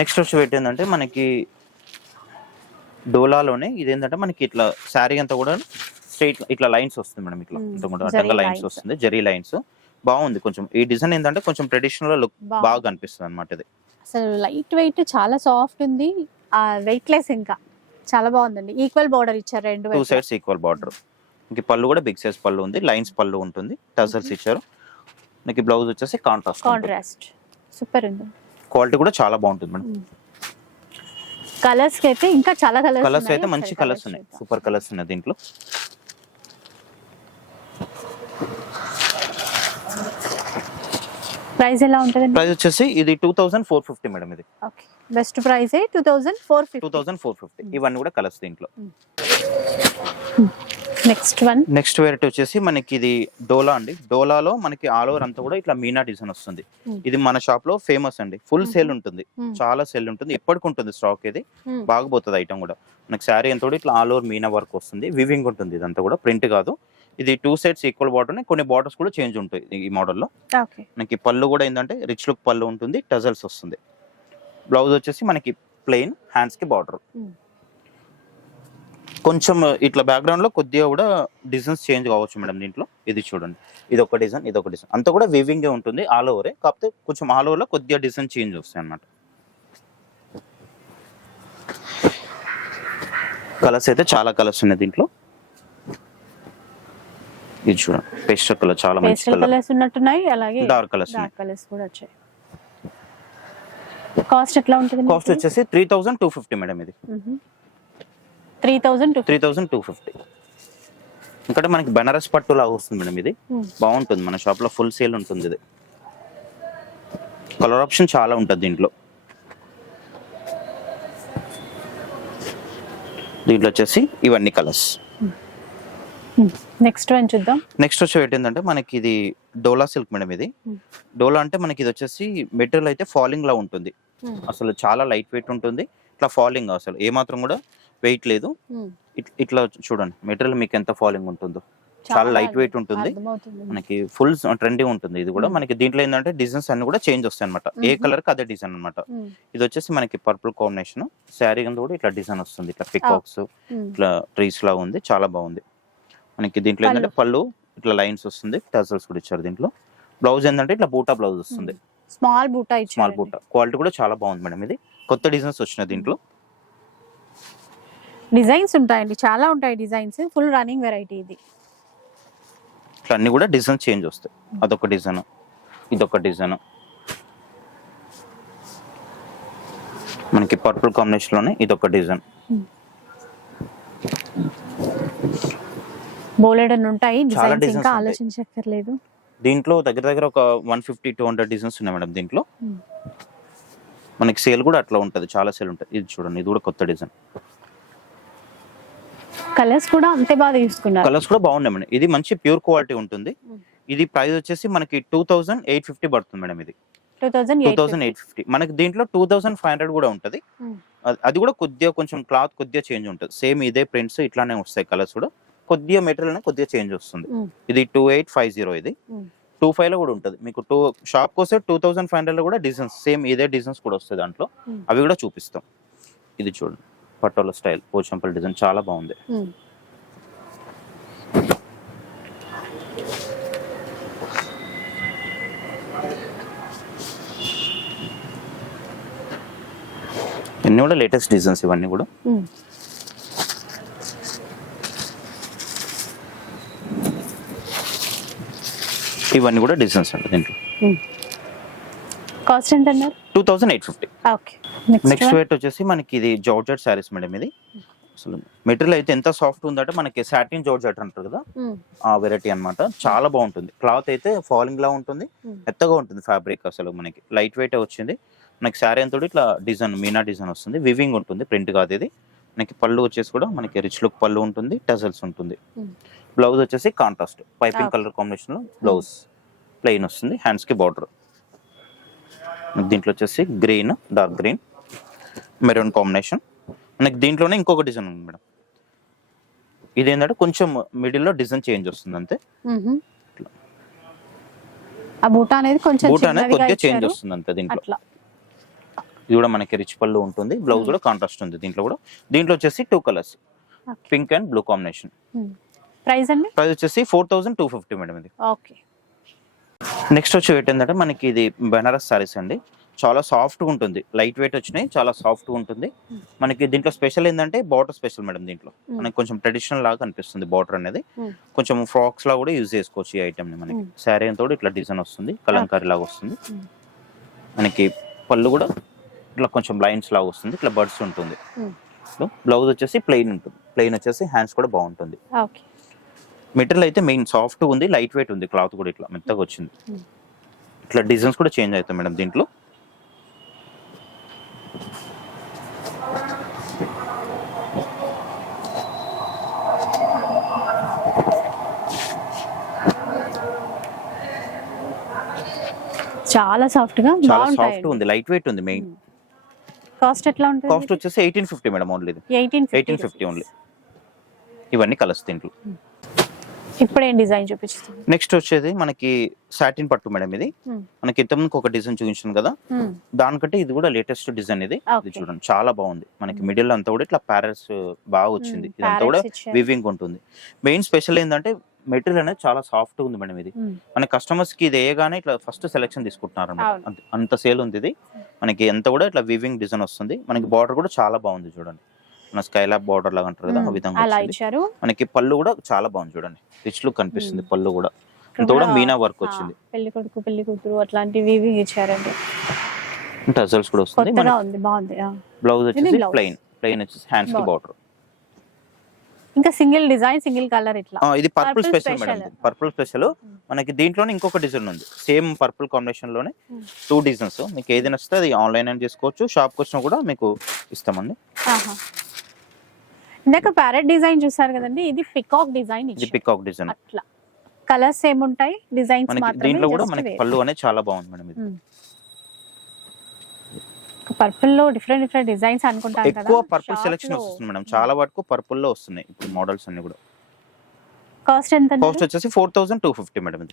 నెక్స్ట్ వచ్చి ఏంటంటే మనకి డోలాలోనే ఇదేంటంటే మనకి ఇట్లా శారీ అంతా కూడా స్ట్రైట్ ఇట్లా లైన్స్ వస్తుంది మేడం. ఇట్లా అంతా కూడా అడ్డంగా లైన్స్ వస్తుంది, జరీ లైన్స్. బాగుంది. కొంచెం ఈ డిజైన్ ఏంటంటే కొంచెం ట్రెడిషనల్ లుక్ బాగా కనిపిస్తుంది అనమాట. ఇది అసలు లైట్ వెయిట్, చాలా సాఫ్ట్ ఉంది, వెయిట్ లెస్, ఇంకా చాలా బాగుందండి. ఈక్వల్ బార్డర్ ఇచ్చారు, 2 సైడ్స్ ఈక్వల్ బార్డర్. ఇంక పళ్ళు కూడా బిగ్ సైజ్ పళ్ళు ఉంది, లైన్స్ పళ్ళు ఉంటుంది, టజల్స్ ఇచ్చారు. మనకి బ్లౌజ్ వచ్చేసి కాంట్రాస్ట్. సూపర్ ఉంది. క్వాలిటీ కూడా చాలా బాగుంటుంది మేడం. కలర్స్ అయితే ఇంకా చాలా కలర్స్ అయితే మంచి కలర్స్ ఉన్నాయి, సూపర్ కలర్స్ ఉన్నాయి దీంట్లో. ప్రైస్ ఎలా ఉంటుంది? ప్రైస్ వచ్చేసి ఇది 2450 మేడం. ఇది ఓకే. Best price 2450. ఇవన్నీ కూడా కలర్స్ దీంట్లో. నెక్స్ట్ వెరైటీ వచ్చేసి మనకి ఇది డోలా అండి. డోలాలో మనకి ఆల్ ఓవర్ అంతా కూడా ఇట్లా మీనా డిజైన్ వస్తుంది. ఇది మన షాప్ లో ఫేమస్ అండి. ఫుల్ సేల్ ఉంటుంది, చాలా సేల్ ఉంటుంది, ఎప్పటికి ఉంటుంది స్టాక్. ఇది బాగుపోతుంది ఐటమ్ కూడా. మనకి శారీ అంతా కూడా ఇట్లా ఆల్ ఓవర్ మీనా వర్క్ వస్తుంది, వివింగ్ ఉంటుంది. ఇదంతా కూడా ప్రింట్ కాదు. ఇది 2 సైడ్స్ ఈక్వల్ బార్డర్, కొన్ని బార్డర్స్ కూడా చేంజ్ ఉంటాయి ఈ మోడల్లో. మనకి పళ్ళు కూడా ఏంటంటే రిచ్ లుక్ పళ్ళు ఉంటుంది, టజల్స్ వస్తుంది. బ్లౌజ్ వచ్చేసి మనకి ప్లెయిన్, హ్యాండ్స్ కి బార్డర్. కొంచెం ఇట్లా బ్యాక్గ్రౌండ్ లో కొద్దిగా కూడా డిజైన్స్ చేంజ్ కావచ్చు మేడం దీంట్లో. ఇది చూడండి, ఇది ఒక డిజైన్, అంతా కూడా వీవింగ్ ఉంటుంది ఆల్ ఓవరే. కాకపోతే కొంచెం ఆల్ ఓవర్ లో కొద్దిగా డిజైన్ చేంజ్ వస్తాయి అన్నమాట. కలర్స్ అయితే చాలా కలర్స్ ఉన్నాయి దీంట్లో. ఇది చూడండి, పేస్టల్ కలర్, చాలా మంచి కలర్స్ ఉన్నట్టున్నాయి. అలాగే డార్క్ కలర్స్ కూడా వచ్చాయి. కాస్ట్ ఎట్లా ఉంటుంది? కాస్ట్ వచ్చేసి 3250 మేడం. ఇది 3250. ఇంకా మనకి బనారస్ పట్టు లాగా వస్తుంది మేడం. ఇది బాగుంటుంది, మన షాప్ లో ఫుల్ సేల్ ఉంటుంది. ఇది కలర్ ఆప్షన్ చాలా ఉంటుంది దీంట్లో. దీంట్లో వచ్చేసి ఇవన్నీ కలర్స్. నెక్స్ట్ వన్ చూద్దాం. నెక్స్ట్ వచ్చి ఏంటంటే మనకి ఇది డోలా సిల్క్ మేడం. ఇది డోలా అంటే మనకి ఇది వచ్చేసి మెటీరియల్ అయితే ఫాలింగ్ లా ఉంటుంది. అసలు చాలా లైట్ వెయిట్ ఉంటుంది. ఇట్లా ఫాలింగ్ అసలు ఏ మాత్రం కూడా వెయిట్ లేదు. ఇట్లా చూడండి మెటీరియల్ మీకు ఎంత ఫాలింగ్ ఉంటుందో. చాలా లైట్ వెయిట్ ఉంటుంది, మనకి ఫుల్ ట్రెండీ ఉంటుంది. ఇది కూడా మనకి దీంట్లో ఏంటంటే డిజైన్స్ అన్ని కూడా చేంజ్ వస్తాయి అనమాట. ఏ కలర్ కి అదే డిజైన్ అనమాట. ఇది వచ్చేసి మనకి పర్పుల్ కాంబినేషన్. శారీ కింద కూడా ఇట్లా డిజైన్ వస్తుంది, ఇట్లా పికాక్స్, ఇట్లా ట్రీస్ లా ఉంది, చాలా బాగుంది. మనకి దీంట్లో ఏంటంటే పళ్ళు ఇట్లా లైన్స్ వస్తుంది, టజల్స్ కూడా ఇచ్చారు దీంట్లో. బ్లౌజ్ ఏంటంటే ఇట్లా బూటా బ్లౌజ్ వస్తుంది, స్మాల్ బూటా. క్వాలిటీ కూడా చాలా బాగుంది మేడం. ఇది కొత్త డిజైన్స్ వచ్చినాయి దీంట్లో. డిజైన్స్ ఉంటాయండి, చాలా ఉంటాయి డిజైన్స్. ఫుల్ రన్నింగ్ వెరైటీ ఇది. ఇట్లా అన్ని కూడా డిజైన్స్ చేంజ్ వస్తాయి. అదొక డిజైన్, ఇదొక డిజైన్. మనకి పర్పుల్ కాంబినేషన్ లోనే ఇదొక డిజైన్. బోలెడన్ ఉంటాయి డిజైన్స్, ఇంకా ఆలోచించక్కర్లేదు. దీంట్లో దగ్గర ఒక 150-200 డిజైన్స్ ఉన్నాయి మేడం దీంట్లో. మనకి సేల్ కూడా అట్లా ఉంటది, చాలా సేల్ ఉంటది. ఇది చూడండి, ఇది కూడా కొత్త డిజైన్. కలర్స్ కూడా అంతే బాగా తీసుకున్నారు. కలర్స్ కూడా బాగున్నాయి మేడం. ఇది మంచి ప్యూర్ క్వాలిటీ ఉంటుంది. ఇది ప్రైస్ వచ్చేసి మనకి 2850 పడుతుంది మేడం. ఇది 2850. మనకి దీంట్లో 2500 కూడా ఉంటది. అది కూడా కొద్దిగా కొంచెం క్లాత్ కొద్దిగా చేంజ్ ఉంటుంది. సేమ్ ఇదే ప్రింట్స్ ఇట్లానే వస్తాయి. కలర్స్ కూడా కొద్దిగా మెటీరియల్ కొద్దిగా చేంజ్ వస్తుంది. ఇది 2850. ఇది 25 లో కూడా ఉంటుంది. మీకు షాప్ కోస్తే 2500 లో కూడా డిజైన్స్ సేమ్ ఇదే డిజైన్స్ కూడా వస్తాయి దాంట్లో. అవి కూడా చూపిస్తాం. ఇది చూడండి, పటోలా స్టైల్ పోచంపల్లి డిజైన్ చాలా బాగుంది. ఇవన్నీ కూడా లేటెస్ట్ డిజైన్స్ ఇవన్నీ కూడా. ఇవన్నీ కూడా డిజైన్స్ అండి దీంట్లో. కాస్ట్ ఎంత అన్నారు? 2850. ఓకే. నెక్స్ట్ వెయిట్ వచ్చేసి మనకి ఇది జార్జెట్ సారీస్ మేడం. ఇది అసలు మెటీరియల్ అయితే ఎంత సాఫ్ట్ ఉందంటే మనకి సాటిన్ జార్జెట్ అంటారు కదా, ఆ వెరైటీ అన్నమాట. చాలా బాగుంటుంది. క్లాత్ అయితే ఫాలింగ్ లా ఉంటుంది, మెత్తగా ఉంటుంది ఫ్యాబ్రిక్. అసలు మనకి లైట్ వెయిట్ వచ్చింది. మనకి శారీ అంతా ఇట్లా డిజైన్ మీనా డిజైన్ వస్తుంది, వివింగ్ ఉంటుంది, ప్రింట్ కాదు ఇది. మనకి పళ్ళు వచ్చేసి కూడా మనకి రిచ్ లుక్ పళ్ళు ఉంటుంది, టజల్స్ ఉంటుంది. బ్లౌజ్ వచ్చేసి కాంట్రాస్ట్ పైపింగ్ కలర్ కాంబినేషన్ లో బ్లౌజ్ ప్లెయిన్ వస్తుంది, హ్యాండ్స్ కి బార్డర్. దీంట్లో వచ్చేసి green, dark green, maroon combination. మనకి దీంట్లోనే ఇంకొక డిజైన్ ఉంది మేడం. ఇది ఏంటంటే కొంచెం మిడిల్ లో డిజైన్ చేంజ్ వస్తుంది అంతే. బూటా అనేది కొద్దిగా చేంజ్ వస్తుంది అంతే దీంట్లో. ఇది కూడా మనకి రిచ్ పళ్ళు ఉంటుంది, బ్లౌజ్ కూడా కాంట్రాస్ట్ ఉంది దీంట్లో కూడా. దీంట్లో వచ్చేసి 2 colours, pink and blue combination. Price అండి? ప్రైస్ వచ్చేసి 4250 మేడం ఇది. ఓకే. నెక్స్ట్ వచ్చి ఏంటంటే మనకి ఇది బెనారస్ సారీస్ అండి. చాలా సాఫ్ట్ గా ఉంటుంది, లైట్ వెయిట్ వచ్చినాయి, చాలా సాఫ్ట్ గా ఉంటుంది. మనకి దీంట్లో స్పెషల్ ఏంటంటే బార్డర్ స్పెషల్ మేడం. దీంట్లో మనకి కొంచెం ట్రెడిషనల్ లాగా కనిపిస్తుంది బార్డర్ అనేది. కొంచెం ఫ్రాక్స్ లా కూడా యూజ్ చేసుకోవచ్చు ఈ ఐటమ్ ని. మనకి శారీ అంతా ఇట్లా డిజైన్ వస్తుంది, కలంకారీ లాగా వస్తుంది. మనకి పళ్ళు కూడా ఇట్లా కొంచెం లైన్స్ లాగా వస్తుంది, ఇట్లా బర్డ్స్ ఉంటుంది. బ్లౌజ్ వచ్చేసి ప్లెయిన్ ఉంటుంది, ప్లెయిన్ వచ్చేసి హ్యాండ్స్ కూడా బాగుంటుంది. మెటీరియల్ అయితే మెయిన్ సాఫ్ట్ ఉంది, లైట్ వెయిట్ ఉంది, క్లాత్ కూడా ఇట్లా మెత్తగా వచ్చింది. ఇట్లా డిజైన్స్ కూడా చేంజ్ అవుతాయి మేడం దీంట్లో. చాలా సాఫ్ట్ గా ఉంది, లైట్ వెయిట్ ఉంది. మెయిన్ కాస్ట్ ఎట్లా ఉంటుంది? కాస్ట్ వచ్చేసి 1850 మేడం ఓన్లీ. 1850 ఓన్లీ. ఇవన్నీ కలర్స్ దీంట్లో. ఇప్పుడు ఏం డిజైన్ చూపిస్తుంది? నెక్స్ట్ వచ్చేది మనకి సాటిన్ పట్టు మేడం. ఇది మనకి ఇంతకుముందు ఒక డిజైన్ చూపించాను కదా, దానికంటే ఇది కూడా లేటెస్ట్ డిజైన్. ఇది చూడండి చాలా బాగుంది. మనకి మిడిల్ అంతా కూడా ఇట్లా ప్యారెట్స్ బాగా వచ్చింది. ఇదంతా కూడా వివింగ్ ఉంటుంది. మెయిన్ స్పెషల్ ఏంటంటే మెటీరియల్ అనేది చాలా సాఫ్ట్ ఉంది మేడం. ఇది మన కస్టమర్స్ కి ఇది వేయగానే ఇట్లా ఫస్ట్ సెలెక్షన్ తీసుకుంటున్నారు అన్నమాట. అంత సేల్ ఉంది ఇది. మనకి ఎంత కూడా ఇట్లా వివింగ్ డిజైన్ వస్తుంది. మనకి బార్డర్ కూడా చాలా బాగుంది చూడండి, మన స్కైలాబ్ బార్డర్ లాగా అంటారు కదా, ఆ విధంగా మనకి పళ్ళు కూడా చాలా బాగుంది చూడండి, రిచ్ లుక్ కనిపిస్తుంది. పళ్ళు కూడా ఇంత కూడా మీనా వర్క్ వచ్చింది. పెళ్లి కొడుకు పెళ్లి కూతురు అట్లాంటివి ఇచ్చారండి. టజల్స్ కూడా వస్తుంది. బ్లౌజ్ వచ్చేసి ప్లెయిన్ వచ్చేసి హ్యాండ్స్ కి బార్డర్. ఇంకా సింగిల్ డిజైన్, సింగిల్ కలర్ ఇట్లా. ఇది purple special madam. Purple special మనకి దీంట్లోనే ఇంకొక డిజైన్ ఉంది, సేమ్ పర్పుల్ కాంబినేషన్ లోనే 2 డిజైన్స్. మీకు ఏది నచ్చితే అది ఆన్లైన్ అని చేసుకోవచ్చు, షాప్ కి వచ్చినా కూడా మీకు ఇస్తామండి. ఇందాక ప్యారెట్ డిజైన్ చూసారు కదండి, ఇది పికాక్ డిజైన్. ఇది పికాక్ డిజైన్. అట్లా కలర్స్ ఏముంటాయి, డిజైన్స్ మాత్రమే. దీంట్లో కూడా మనకి పళ్ళు అనేది చాలా బాగుంది మేడం. ఇది పర్పుల్ లో డిఫరెంట్ డిజైన్స్ అనుకుంటాను కదా. ఎక్కువ పర్పుల్ సెలెక్షన్ వస్తుంది మేడం, చాలా వరకు పర్పుల్ లో వస్తున్నాయి ఇప్పుడు మోడల్స్ అన్ని కూడా. కాస్ట్ ఎంత? కాస్ట్ వచ్చేసి 4250 మేడం ఇది.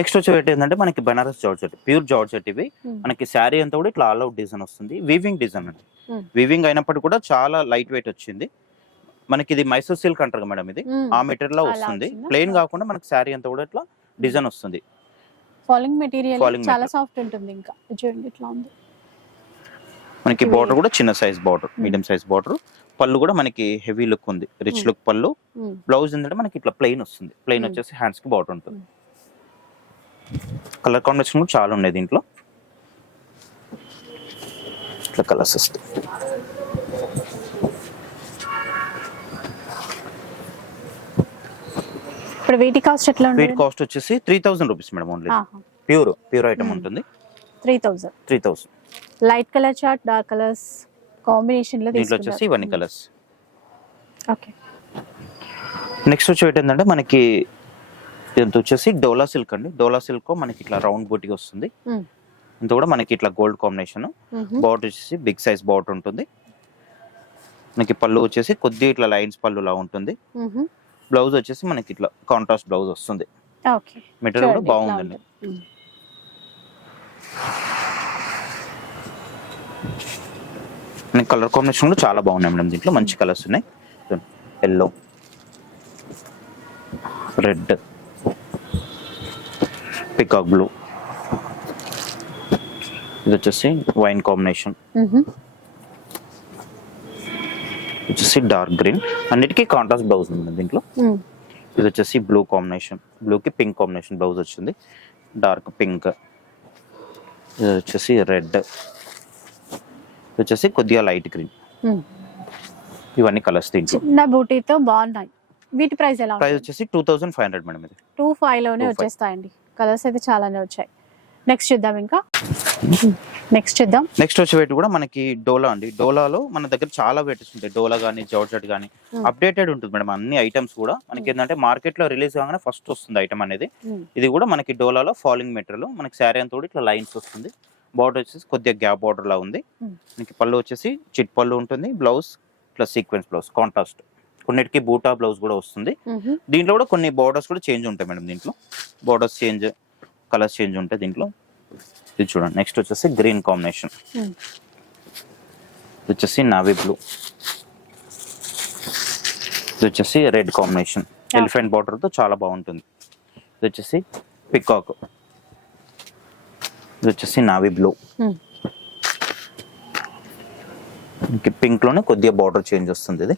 నెక్స్ట్ వచ్చే ఏంటంటే మనకి బనారస్ జార్జెట్, ప్యూర్ జార్జెట్. ఇవి మనకి శారీ అంతా కూడా ఇట్లా ఆల్ అవుట్ డిజైన్ వస్తుంది, వీవింగ్ డిజైన్ అండి. వీవింగ్ అయినప్పటికీ కూడా చాలా లైట్ వెయిట్ వచ్చింది. మనకి ఇది మైసూర్ సిల్క్ అంటారు మేడం. ఇది ఆ మెటీరియల్ లో వస్తుంది, ప్లెయిన్ కాకుండా మనకి శారీ అంతా కూడా ఇట్లా డిజైన్ వస్తుంది. ఫాలింగ్ మెటీరియల్ చాలా సాఫ్ట్ ఉంటుంది. ఇంకా చూడండి ఇట్లా ఉంది. మనకి బార్డర్ కూడా చిన్న size border, medium size border. పళ్ళు కూడా మనకి హెవీ లుక్ ఉంది, రిచ్ లుక్ పళ్ళు. బ్లౌజ్ ఏంటంటే మనకి ఇట్లా ప్లెయిన్ వస్తుంది, ప్లెయిన్ వచ్చేసి హ్యాండ్స్ కి బార్డర్ ఉంటుంది. కలర్ కాంబినేషన్ కూడా చాలా ఉన్నాయి దీంట్లో, ఇట్లా కలర్స్ వస్తాయి. ఇప్పుడు వీటి కాస్ట్ ఎట్లా ఉంది? వీటి కాస్ట్ వచ్చేసి 3000 rupees madam only. Pure item ఉంటుంది. 3000. Light colour chart, dark colours combination లో దీంట్లో వచ్చేసి ఇవన్నీ కలర్స్. ఓకే. నెక్స్ట్ వచ్చి ఏంటంటే మనకి ఇదంతా వచ్చేసి డోలా సిల్క్ అండి. డోలా సిల్క్ మనకి ఇట్లా రౌండ్ బూటీ వస్తుంది. ఇంత కూడా మనకి ఇట్లా గోల్డ్ కాంబినేషన్. బార్డర్ వచ్చేసి బిగ్ సైజ్ బార్డర్ ఉంటుంది. మనకి పళ్ళు వచ్చేసి కొద్దిగా ఇట్లా లైన్స్ పళ్ళులా ఉంటుంది. బ్లౌజ్ వచ్చేసి మనకి ఇట్లా కాంట్రాస్ట్ బ్లౌజ్ వస్తుంది. మెటీరియల్ కూడా బాగుందండి. కలర్ కాంబినేషన్ కూడా చాలా బాగున్నాయి మేడం. దీంట్లో మంచి కలర్స్ ఉన్నాయి. ఎల్లో, రెడ్, పికాక్ బ్లూ, ఇది వచ్చేసి వైన్ కాంబినేషన్, వచ్చేసి డార్క్ గ్రీన్. అన్నిటికీ కాంట్రాస్ట్ బ్లౌజ్ ఉంది దీంట్లో. ఇది వచ్చేసి బ్లూ కాంబినేషన్, బ్లూకి పింక్ కాంబినేషన్ బ్లౌజ్ వచ్చింది. డార్క్ పింక్, ఇది వచ్చేసి రెడ్, ఇది వచ్చేసి కొద్దిగా లైట్ గ్రీన్. ఇవన్నీ కలర్స్ దీంట్లో. చిన్న బూటీతో బాగున్నాయి. వీటి ప్రైస్ ఎలా? ప్రైస్ వచ్చేసి 2500 మేడం. ఇది 25 లోనే వచ్చేస్తాయండి. కలర్స్ అయితే చాలానే వచ్చాయి. నెక్స్ట్ చూద్దాం. ఇంకా నెక్స్ట్ వచ్చే కూడా మనకి డోలా అండి. డోలాలో మన దగ్గర చాలా వెరైటీస్ ఉంటాయి. డోలా కానీ జార్జెట్ కానీ అప్డేటెడ్ ఉంటుంది మేడం. అన్ని ఐటమ్స్ కూడా మనకి ఏంటంటే మార్కెట్ లో రిలీజ్ కాగానే ఫస్ట్ వస్తుంది ఐటమ్ అనేది. ఇది కూడా మనకి డోలాలో ఫాలింగ్ మెటీరియల్. మనకి శారీ అంతా కూడా ఇట్లా లైన్స్ వస్తుంది. బార్డర్ వచ్చేసి కొద్దిగా గ్యాప్ బార్డర్ లా ఉంది. మనకి పళ్ళు వచ్చేసి చిట్ పళ్ళు ఉంటుంది. Blouse plus sequence blouse contrast. కొన్నిటికి బూటా బ్లౌజ్ కూడా వస్తుంది. దీంట్లో కూడా కొన్ని బార్డర్స్ కూడా చేంజ్ ఉంటాయి మేడం. దీంట్లో బార్డర్స్ చేంజ్, కలర్స్ చేంజ్ ఉంటాయి దీంట్లో. ఇది చూడండి. నెక్స్ట్ వచ్చేసి గ్రీన్ కాంబినేషన్, ఇది వచ్చేసి నావీ బ్లూ, ఇది వచ్చేసి రెడ్ కాంబినేషన్. ఎలిఫెంట్ బార్డర్ తో చాలా బాగుంటుంది. ఇది వచ్చేసి పికాక్, ఇది వచ్చేసి నావీ బ్లూ. పింక్ లోనే కొద్దిగా బార్డర్ చేంజ్ వస్తుంది. ఇది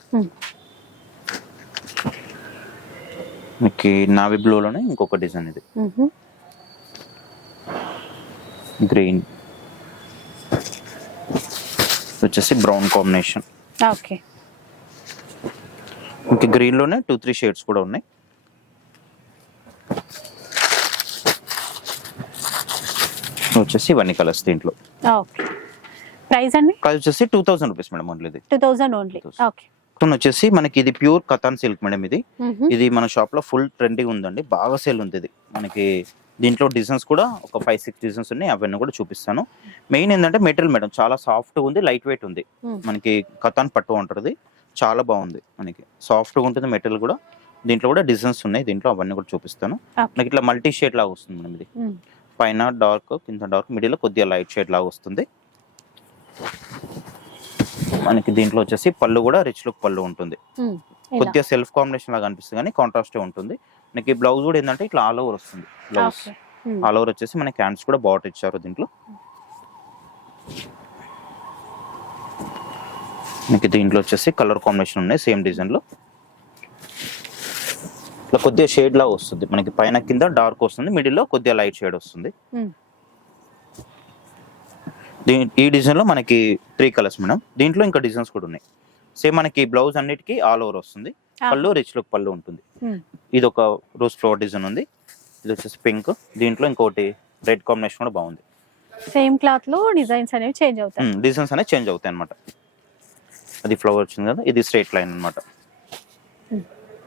మీకు నావీ బ్లూ లోనే ఇంకొక డిజైన్. ఇది గ్రీన్, వచ్చేసి బ్రౌన్ కాంబినేషన్. ఓకే. ఇంకా గ్రీన్ లోనే 2-3 షేడ్స్ కూడా ఉన్నాయి. వచ్చేసి ఇవన్నీ కలర్స్ దీంట్లో. ఓకే. ప్రైస్ అండి? ప్రైస్ వచ్చేసి 2000 రూపీస్ మేడం. ఓన్లీ ఇది 2000 ఓన్లీ. ఓకే. వచ్చేసి మనకి ఇది ప్యూర్ కథాన్ సిల్క్ మేడం. ఇది మన షాప్ లో ఫుల్ ట్రెండింగ్ ఉందండి. బాగా సేల్ ఉంది ఇది. మనకి దీంట్లో డిజైన్స్ కూడా ఒక 5-6 డిజైన్స్ ఉన్నాయి. అవన్నీ కూడా చూపిస్తాను. మెయిన్ ఏంటంటే మెటీరియల్ మేడం చాలా సాఫ్ట్ ఉంది, లైట్ వెయిట్ ఉంది. మనకి కథాన్ పట్టు అంటారు. చాలా బాగుంది. మనకి సాఫ్ట్ గా ఉంటుంది మెటీరియల్ కూడా. దీంట్లో కూడా డిజైన్స్ ఉన్నాయి. దీంట్లో అవన్నీ కూడా చూపిస్తాను. మనకి ఇట్లా మల్టీ షేడ్ లాగా వస్తుంది మేడం. ఇది పైన డార్క్, కింద డార్క్, మిడిల్ కొద్దిగా లైట్ షేడ్ లాగా వస్తుంది. మనకి దీంట్లో వచ్చేసి పళ్ళు కూడా రిచ్ లుక్ పళ్ళు ఉంటుంది. కొద్దిగా సెల్ఫ్ కాంబినేషన్ లాగా అనిపిస్తుంది కానీ కాంట్రాస్టే ఉంటుంది. మనకి బ్లౌజ్ కూడా ఏంటంటే ఇట్లా ఆల్ ఓవర్ వస్తుంది. బ్లౌజ్ ఆల్ ఓవర్ వచ్చేసి మనకి హ్యాండ్స్ కూడా బార్డర్ ఇచ్చారు దీంట్లో. మనకి దీంట్లో వచ్చేసి కలర్ కాంబినేషన్ ఉన్నాయి సేమ్ డిజైన్ లో. ఇట్లా కొద్దిగా షేడ్ లాగా వస్తుంది. మనకి పైన కింద డార్క్ వస్తుంది, మిడిల్ లో కొద్దిగా లైట్ షేడ్ వస్తుంది. ఈ డిజైన్ లో మనకి 3 కలర్స్ మేడం. దీంట్లో ఇంకా డిజైన్స్ కూడా ఉన్నాయి. సేమ్ మనకి బ్లౌజ్ అన్నిటికీ ఆల్ ఓవర్ వస్తుంది. పళ్ళు రిచ్ లుక్ పళ్ళు ఉంటుంది. ఇది ఒక రోజ్ ఫ్లవర్ డిజైన్ ఉంది. ఇది వచ్చేసి పింక్. దీంట్లో ఇంకోటి రెడ్ కాంబినేషన్ కూడా బాగుంది. సేమ్ క్లాత్ లో డిజైన్స్ అనేవి చేంజ్ అవుతాయి. డిజైన్స్ అనేవి చేంజ్ అవుతాయి అన్నమాట. అది ఫ్లవర్ వచ్చింది కదా, ఇది స్ట్రైట్ లైన్ అన్నమాట.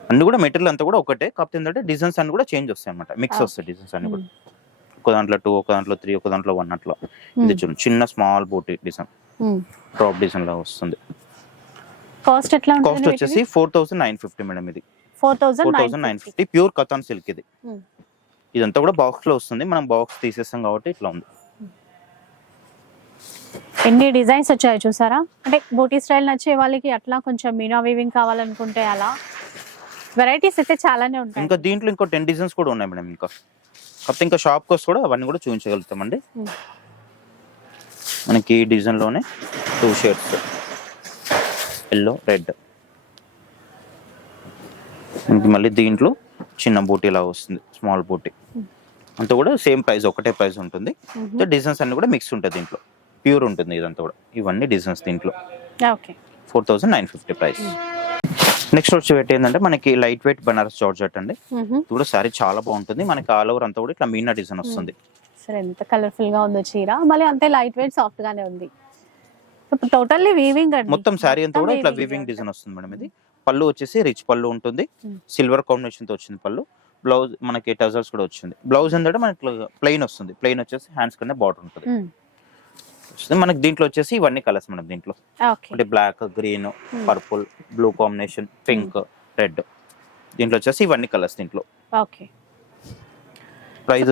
అన్ని కూడా మెటీరియల్ అంతా కూడా ఒకటే, కాకపోతే ఏంటంటే డిజైన్స్ అన్ని కూడా చేంజ్ వస్తాయి అన్నమాట. మిక్స్ వస్తాయి డిజైన్స్ అన్ని కూడా. ఒక దాంట్లో 2, ఒక దాంట్లో 3, ఒక దాంట్లో 1 అట్లా. ఇది చూడండి చిన్న స్మాల్ బూటీ డిజైన్, టాప్ డిజైన్ లా వస్తుంది. కాస్ట్ ఎట్లా ఉంటుంది? కాస్ట్ వచ్చేసి 4950 మేడం. ఇది 4950 ప్యూర్ కథాన్ సిల్క్. ఇది ఇదంతా కూడా బాక్స్ లో వస్తుంది. మనం బాక్స్ తీసేస్తాం కాబట్టి ఇట్లా ఉంది. ఎన్ని డిజైన్స్ వచ్చాయో చూసారా? అంటే బూటీ స్టైల్ నచ్చే వాళ్ళకి అట్లా, కొంచెం మీనా వీవింగ్ కావాలనుకుంటే అలా వెరైటీస్ అయితే చాలానే ఉంటాయి. ఇంకా దీంట్లో ఇంకో 10 డిజైన్స్ కూడా ఉన్నాయి మేడం. కాకపోతే ఇంకా షాప్ కోస్ట్ కూడా అవన్నీ కూడా చూపించగలుగుతామండి. మనకి ఈ డిజైన్ లోనే 2 షేడ్స్, ఎల్లో, రెడ్. మళ్ళీ దీంట్లో చిన్న బూటీ లాగా వస్తుంది, స్మాల్ బూటీ. అంతా కూడా సేమ్ ప్రైస్, ఒకటే ప్రైస్ ఉంటుంది. డిజైన్స్ అన్ని కూడా మిక్స్ ఉంటాయి దీంట్లో. ప్యూర్ ఉంటుంది ఇదంతా కూడా. ఇవన్నీ డిజైన్స్ దీంట్లో. 4950 ప్రైస్. నెక్స్ట్ వచ్చి ఏంటంటే మనకి లైట్ వెయిట్ బనారస్ జార్జెట్ అండి. ఇది కూడా సారీ చాలా బాగుంటుంది. మనకి ఆల్ ఓవర్ అంతా కూడా ఇట్లా మీనా డిజైన్ వస్తుంది. సరే, ఎంత కలర్ఫుల్ గా ఉందో చీర. మళ్ళీ అంతే లైట్ వెయిట్, సాఫ్ట్ గానే ఉంది. టోటల్లీ వీవింగ్ అండి. మొత్తం సారీ అంతా కూడా ఇట్లా వీవింగ్ డిజైన్ వస్తుంది మేడం. ఇది పళ్ళు వచ్చేసి రిచ్ పళ్ళు ఉంటుంది. సిల్వర్ కాంబినేషన్ తో వచ్చింది పళ్ళు. బ్లౌజ్ మనకి టజల్స్ కూడా వచ్చింది. బ్లౌజ్ ఏంటంటే మనకి ప్లెయిన్ వస్తుంది. ప్లెయిన్ వచ్చేసి హ్యాండ్స్ కింద బార్డర్ ఉంటుంది. మనకి దీంట్లో వచ్చేసి ఇవన్నీ కలర్స్ మేడం. దీంట్లో ఓకే అంటే black, green, purple, blue combination, pink, red. దీంట్లో వచ్చేసి ఇవన్నీ కలర్స్ దీంట్లో. ఓకే ప్రైస్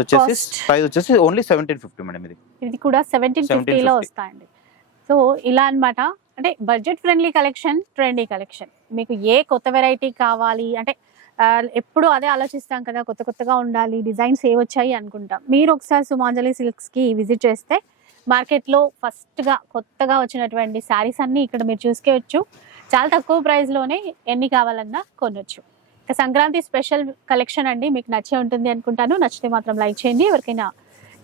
వచ్చేసి ఓన్లీ 1750 మేడం. ఇది కూడా 1750 లో వస్తాయండి. సో ఇలా అన్నమాట. అంటే budget friendly collection, trendy collection. మీకు ఏ కొత్త వెరైటీ కావాలి అంటే ఎప్పుడు అదే ఆలోచిస్తాం కదా, కొత్త కొత్తగా ఉండాలి, డిజైన్స్ ఏ వచ్చాయి అనుకుంటాం. మీరు ఒకసారి సుమాంజలి సిల్క్స్కి విజిట్ చేస్తే మార్కెట్లో ఫస్ట్గా కొత్తగా వచ్చినటువంటి శారీస్ అన్నీ ఇక్కడ మీరు చూసుకోవచ్చు. చాలా తక్కువ ప్రైస్లోనే ఎన్ని కావాలన్నా కొనొచ్చు. ఇక సంక్రాంతి స్పెషల్ కలెక్షన్ అండి, మీకు నచ్చే ఉంటుంది అనుకుంటాను. నచ్చితే మాత్రం లైక్ చేయండి. ఎవరికైనా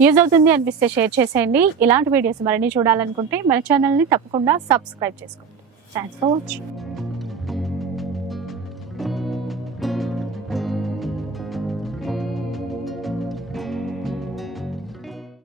యూజ్ అవుతుంది అనిపిస్తే షేర్ చేసేయండి. ఇలాంటి వీడియోస్ మరిన్ని చూడాలనుకుంటే మన ఛానల్ని తప్పకుండా సబ్స్క్రైబ్ చేసుకోండి. Thanks for watching.